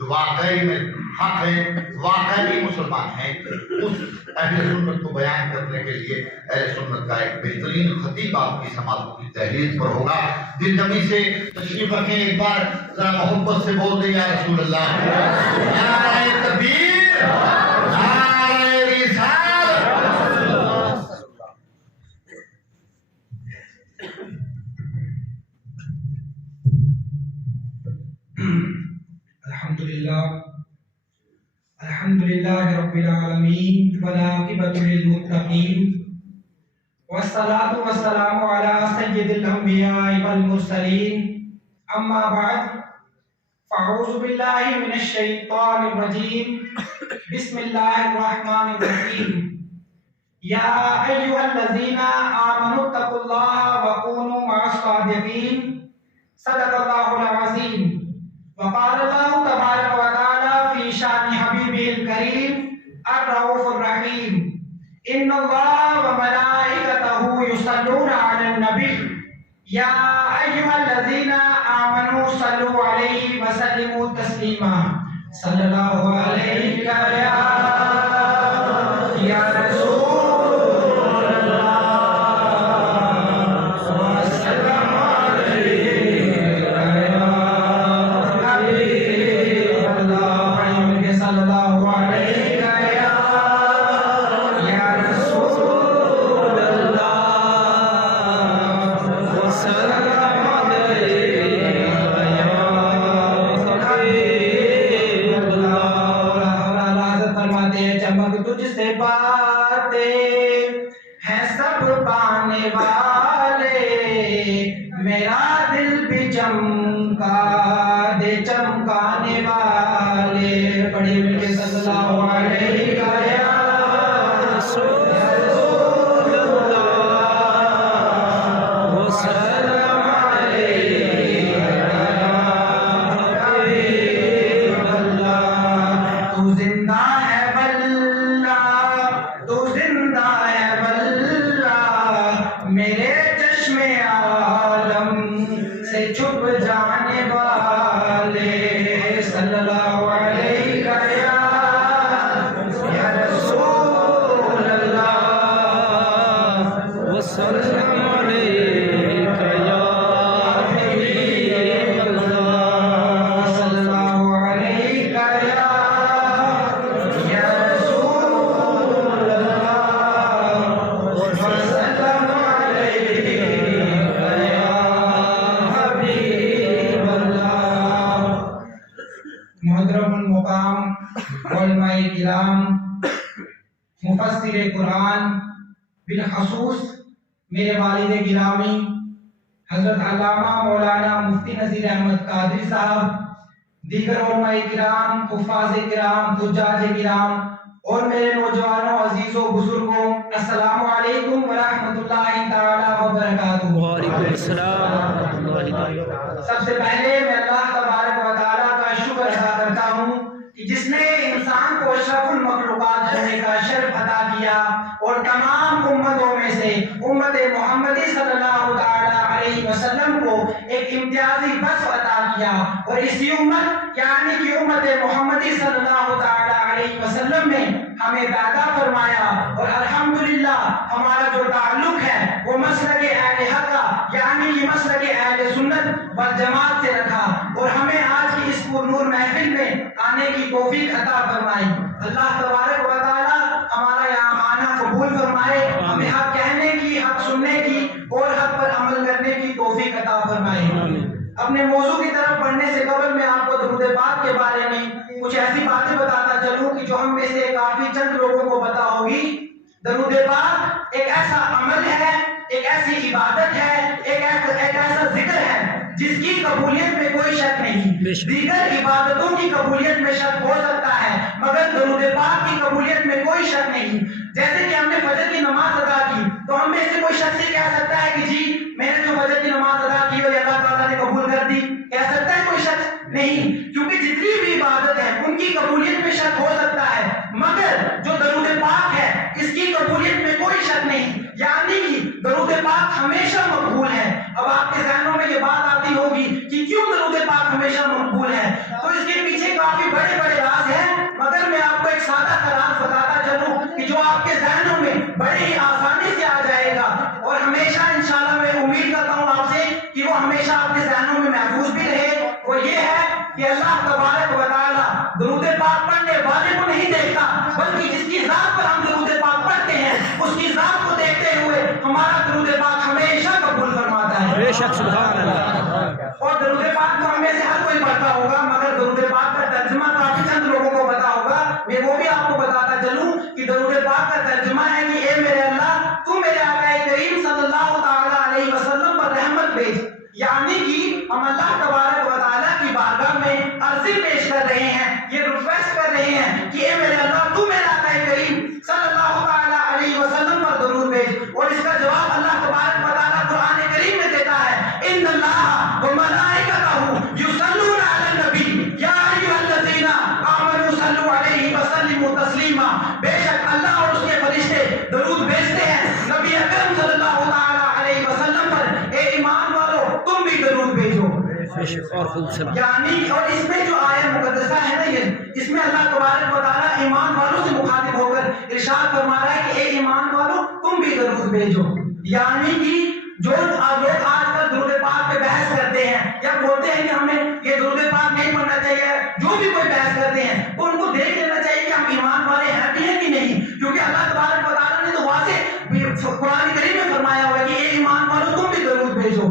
جو واقعی میں حق ہے، واقعی مسلمان ہیں، اس اہل سنت کو بیان کرنے کے لیے اہل سنت کا ایک بہترین خطیب آپ کی سماعت کی تحریر پر ہوگا۔ دل جمی سے تشریف رکھیں، ایک بار ذرا محبت سے بول دیں یا رسول اللہ، نعرہ تکبیر، نعرہ رسالت۔ الحمدللہ رب العالمین والعاقبۃ للمتقین والصلاۃ والسلام علی سید الانبیاء والمرسلین، اما بعد فاعوذ باللہ من الشیطان الرجیم، بسم اللہ الرحمن الرحیم۔ یا ایھا الذین آمنوا اتقوا اللہ وکونوا مع الصادقین، صدق اللہ العظیم۔ وقال اللہ تبارک و تعالی فی شان حبیبہ الکریم الرؤوف الرحیم، ان اللہ وملائکتہ یصلون علی النبی یا ایھا الذین آمنوا صلوا علیہ وسلموا تسلیما، صلی اللہ علیہ یا رسول اللہ وسلم علیہ صلی اللہ علیہ یا رسول اللہ وسلم چمک تجھ سے باتیں ہیں سب پانے والے، میرا دل بھی چمکا دے چمکانے والے، پڑھی مل کے صلی اللہ علیہ یا رسول اللہ وسلم علیہ یا حبیب اللہ۔ تو زندہ ہے تو زندہ ہے واللہ، میرے چشم عالم سے چھپ جانے والے، صلی اللہ علیہ یا رسول اللہ وسلم علیہ یا حبیب اللہ، صلی اللہ علیہ یا رسول اللہ وسلم علیہ یا حبیب اللہ۔ محترم المقام علماء کرام، مفسر قرآن، بالخصوص میرے والد گرامی حضرت علامہ مولانا مفتی نذیر احمد قادری صاحب، دیگر علماء کرام، حفاظ کرام، حجاج کرام اور میرے نوجوانوں، عزیزوں، بزرگوں، السلام علیکم ورحمۃ اللہ تعالی وبرکاتہ۔ وعلیکم السلام ورحمۃ اللہ وبرکاتہ۔ سب سے پہلے میں اللہ تبارک و تعالیٰ کا شکر ادا کرتا ہوں کہ جس نے انسان کو اشرف المخلوقات ہونے کا شرف عطا کیا اور تمام امتوں میں سے امت محمدی صلی اللہ تعالی علیہ وسلم کو ایک امتیازی وصف عطا کیا، اور اسی امت یعنی کہ امت محمدی صلی اللہ تعالی علیہ وسلم میں ہمیں پیدا فرمایا، اور الحمدللہ ہمارا جو تعلق ہے وہ مسلک اہل حق کا یعنی کہ مسلک اہل سنت والجماعت سے رکھا، اور ہمیں آج کی اس پر نور محفل میں آنے کی توفیق عطا فرمائی۔ اللہ تبارک و تعالی ہمارا یہاں آنا قبول فرمائے، ہمیں حق کہنے کی، حق سننے کی اور حق پر عمل کرنے کی توفیق عطا فرمائے۔ اپنے موضوع کی طرف بڑھنے سے قبل میں آپ کو درود پاک کے بارے میں کچھ ایسی باتیں بتاتا چلوں کہ جو ہم میں سے کافی چند لوگوں کو پتا ہوگی۔ درود پاک ایک ایسا عمل ہے، ایک ایسی عبادت ہے، ایک ایسا ذکر ہے جس کی قبولیت میں کوئی شک نہیں۔ دیگر عبادتوں کی قبولیت میں شک ہو سکتا ہے مگر درود پاک کی قبولیت میں کوئی شک نہیں۔ جیسے کہ ہم نے فجر کی نماز ادا کی تو ہم میں سے کوئی شخص یہ کہہ سکتا ہے کہ جی میں نے جو فجر کی نماز ادا کی اور اللہ تعالیٰ نے قبول کر دی، کہہ سکتا ہے کوئی شخص؟ نہیں، کیونکہ جتنی بھی عبادت ہے ان کی قبولیت میں شک ہو سکتا ہے مگر جو درود پاک ہے اس کی قبولیت میں کوئی شک نہیں، یعنی کہ درود پاک ہمیشہ مقبول ہے۔ اب آپ کے ذہنوں میں یہ بات آتی ہوگی کہ کیوں درود پاک ہمیشہ مقبول ہے، تو اس کے پیچھے کافی अल्लाह तबारक व तआला दुरूद पाक पढ़ने वाले को नहीं देखता, बल्कि जिसकी ज़ात पर हम दुरूद पाक पढ़ते हैं उसकी ज़ात को देखते हुए हमारा दुरूद पाक हमेशा कबूल फरमाता है। बेशक सुभान अल्लाह। और दुरूद पाक तो हमें से हर कोई पढ़ता होगा, मगर दुरूद पाक का तर्जुमा काफी चंद लोगों को पता होगा। मैं वो भी आपको बताता चलूं कि दुरूद पाक का तर्जुमा है कि ए मेरे अल्लाह, तू मेरे आका करीम सल्लल्लाहु ताला अलैहि वसल्लम पर रहमत भेज। यानी कि हम अल्लाह तबारक व तआला की बारगाह में अर्जी पेश कर रहे हैं, ये रिक्वेस्ट कर रहे हैं कि ए मेरे अल्लाह, तू मेरे आका करीम सल्लल्लाहु ताला अलैहि वसल्लम पर दरूद भेज। और इसका जवाब अल्लाह तबारक व तआला कुरान करीम में देता है, इन्नल्लाह व मलाइकतहु युसल्लूना अलन नबी या अय्युहल्लज़ीना आमनू सल्लु अलैहि व सल्लिमू तस्लीमा। बेशक अल्लाह और उसके फरिश्ते दरूद भेजते हैं नबी अकरम सल्लल्लाहु ताला अलैहि वसल्लम पर। ए ईमान वालों, तुम भी दरूद भेजो। बेशक और खूब सलाम। यानी और इसमें जो आयत मुकद्दसा है ना, ये इसमें अल्लाह तबारक व तआला ईमान वालों से मुखातिब होकर इरशाद फरमा रहा है कि ए ईमान वालों, तुम भी दरूद भेजो। यानी कि जो लोग आजकल दुरूद पाक पे बहस करते हैं या बोलते हैं कि हमें ये दुरूद पाक नहीं पढ़ना चाहिए, जो भी कोई बहस करते हैं तो उनको देख लेना चाहिए कि हम ईमान वाले हैं भी कि नहीं, क्योंकि अल्लाह तबारक व तआला ने तो वाज़ेह कुरान करीम में फरमाया हुआ है कि ए ईमान वालों, तुम भी दरूद भेजो।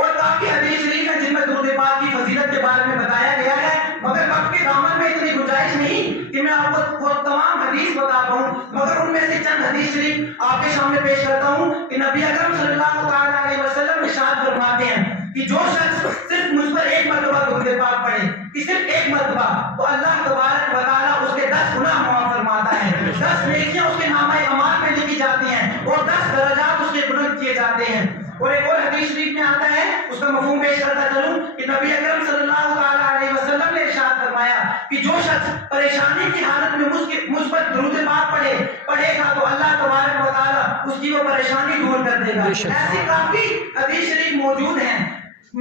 और काफी हदीस शरीफ है जिनमें दुरूद पाक की फजीलत के बारे में बताया गया है, मगर वक्त के दामन में इतनी गुंजाइश नहीं कि मैं आपको तमाम हदीस बता पाऊं, मगर उनमें से चंद हदीस शरीफ आपके सामने पेश करता हूं कि नबी अकरम सल्लल्लाहु ताला अलैहि वसल्लम इरशाद फरमाते हैं कि जो शख्स सिर्फ मुझ पर एक मरतबा दुरूद पाक पढ़े, कि सिर्फ एक मरतबा, तो अल्लाह तबारक व तआला उसके 10 गुनाह माफ फरमाता है, 10 नेकियां उसके नामे अमाल में लिखी जाती हैं और 10 दर्जात उसके बुलंद किए जाते हैं। और एक और हदीस शरीफ में आता है, उसका मफहूम पेश करता चलूं कि नबी अकरम सल्लल्लाहु ताला अलैहि वसल्लम ने इरशाद फरमाया कि जो शख्स परेशानी की हालत में मुझ पर दुरूद पाक पढ़ेगा तो अल्लाह तबारक व तआला उसकी वो परेशानी दूर कर देगा। ऐसी काफी हदीस शरीफ मौजूद हैं।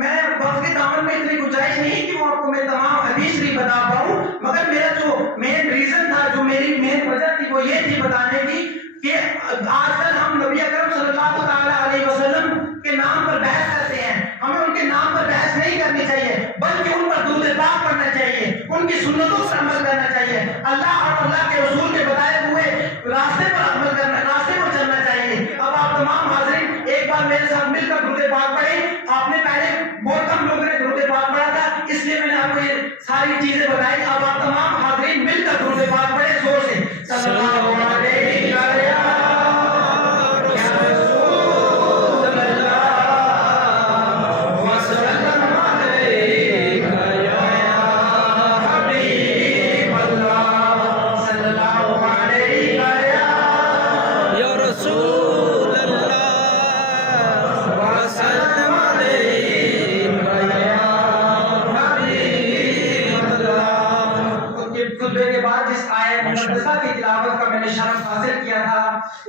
मैं वक्त के दामन में इतनी गुंजाइश नहीं कि वो आपको मैं तमाम हदीस शरीफ बता पाऊं, मगर मेरा जो मेन रीजन था, जो मेरी मेन वजह थी, वो ये थी बताने की कि आजकल हम नबी अकरम सल्लल्लाहु ताला अलैहि वसल्लम के नाम पर बहस करते हैं। हमें उनके नाम पर बहस नहीं करनी चाहिए, बल्कि उन पर दुरूद पाक पढ़ना चाहिए, उनकी सुन्नतों पर अमल करना चाहिए, अल्लाह और अल्लाह के रसूल के बताए हुए रास्ते पर अमल करना, रास्ते पर चलना चाहिए। अब आप तमाम हाज़िरीन एक बार मेरे साथ मिलकर दुरूद पाक पढ़ें। आपने पहले बहुत कम लोगों ने दुरूद पाक पढ़ा था, इसलिए मैंने आपको ये सारी चीजें बताई। अब आप तमाम हाज़िरीन मिलकर दुरूद पाक पढ़ें जोर से। सल्लल्लाहु अलैहि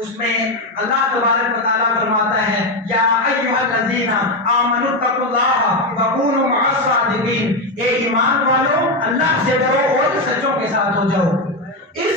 उसमें अल्लाह तबारक व तआला फरमाता है, या अय्युहल्लज़ीना आमनू तक़ुल्लाह व कूनू मअस सादिकीन। ए ईमान वालों, अल्लाह से डरो और सच्चों के साथ हो जाओ। इस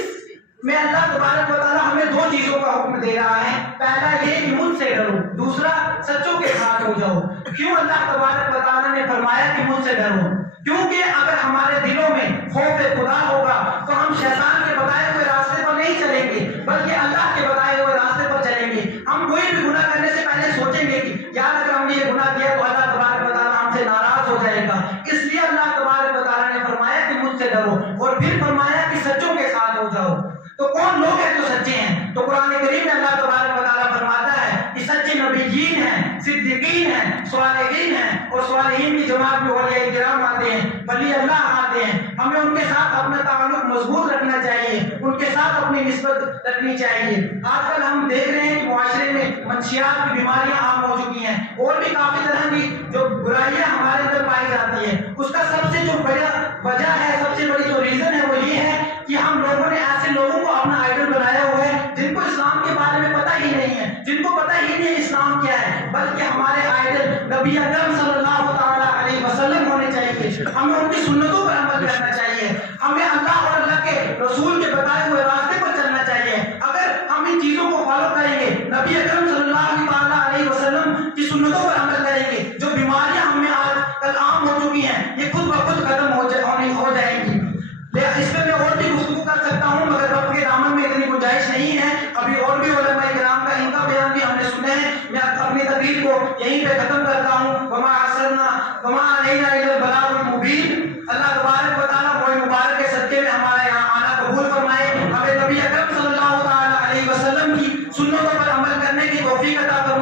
में अल्लाह तबारक व तआला हमें दो चीजों का हुक्म दे रहा है। पहला ये कि मुझसे डरो, दूसरा सच्चों के साथ हो जाओ। क्यों अल्लाह तबारक व तआला ने फरमाया कि मुझसे डरो? क्योंकि अगर हमारे दिलों में खौफ खुदा होगा तो हम शैतान के बताए हुए रास्ते पर नहीं चलेंगे, बल्कि अल्लाह के बताए हुए रास्ते पर चलेंगे। हम कोई भी गुनाह करने से पहले सोचेंगे कि यार अगर हमने ये गुनाह किया तो अल्लाह तबारक व तआला हमसे नाराज हो जाएगा। इसलिए अल्लाह तबारक व तआला ने फरमाया कि मुझसे डरो, और फिर फरमाया कि सच्चों के साथ हो जाओ। तो कौन लोग हैं जो सच्चे हैं? तो कुरान करीम में अल्लाह तबारक व तआला फरमाता है कि सच्चे नबीयीन हैं, सिद्दीकीन हैं, स्वालिहीन हैं, और स्वालिहीन की जमात में औलिया किराम आते हैं, वली अल्लाह आते हैं। हमें उनके साथ अपना ताल्लुक मजबूत रखना चाहिए, उनके साथ अपनी निस्बत रखनी चाहिए। आजकल हम देख रहे हैं कि मुआशरे में मंशियात की बीमारियां आम हो चुकी हैं, और भी काफी तरह की जो बुराइयां हमारे अंदर पाई जाती है। उसका सबसे जो बड़ा वजह है, सबसे बड़ी जो रीजन है, वो ये है कि हम लोगों ने ऐसे लोगों को अपना आइडल बनाया हुआ है जिनको इस्लाम के बारे में पता ही नहीं है, जिनको पता ही नहीं इस्लाम क्या है, बल्कि हमारे आइडल नबी अकरम सल्लल्लाहु ताला अलैहि वसल्लम होने चाहिए। हमें उनकी सुन्नतों पर अमल करना चाहिए, हमें अल्लाह और अल्लाह के रसूल के बताए हुए रास्ते पर चलना चाहिए। अगर हम इन चीजों को फॉलो करेंगे, नबी अकरम सल्लल्लाहु ताला अलैहि वसल्लम की सुन्नतों पर अमल करेंगे, जो बीमारियां हमें आज कल आम हो चुकी हैं, ये खुद ब खुद खत्म होने یہیں پہ ختم کرتا ہوں. وما ارسلنا وما علینا الا البلاغ المبین. اللہ تبارک و تعالیٰ موئے مبارک کے صدقے میں ہمارا یہاں آنا قبول فرمائے. ہمیں نبی اکرم صلی اللہ تعالیٰ علیہ وسلم کی سنتوں پر عمل کرنے کی توفیق عطا فرمائے.